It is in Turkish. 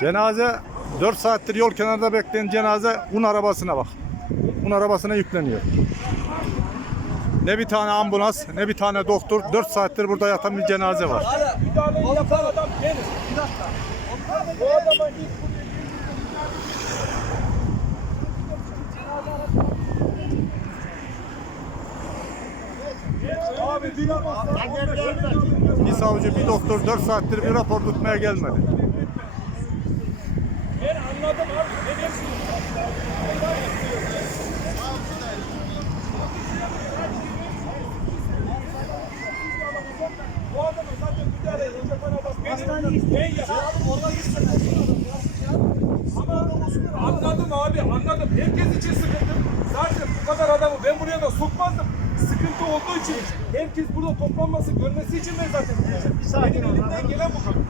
Cenaze 4 saattir yol kenarında bekleyen cenaze un arabasına bak. Un arabasına yükleniyor. Ne bir tane ambulans, ne bir tane doktor. 4 saattir burada yatan bir cenaze var. Müdahaleyi yapan adam benim. Bir dakika. Bu adama ilk Abi Bir savcı, bir doktor 4 saattir bir rapor tutmaya gelmedi. Ben anladım abi. Ne diyorsun? Bu zaten müdahale edecek. Ben anladım abi anladım. Herkes için sıkıntı. Zaten bu kadar adamı ben buraya da sokmazdım. Sıkıntı olduğu için herkes burada toplanması görmesi için ben zaten. Benim elimden gelen bu kadar.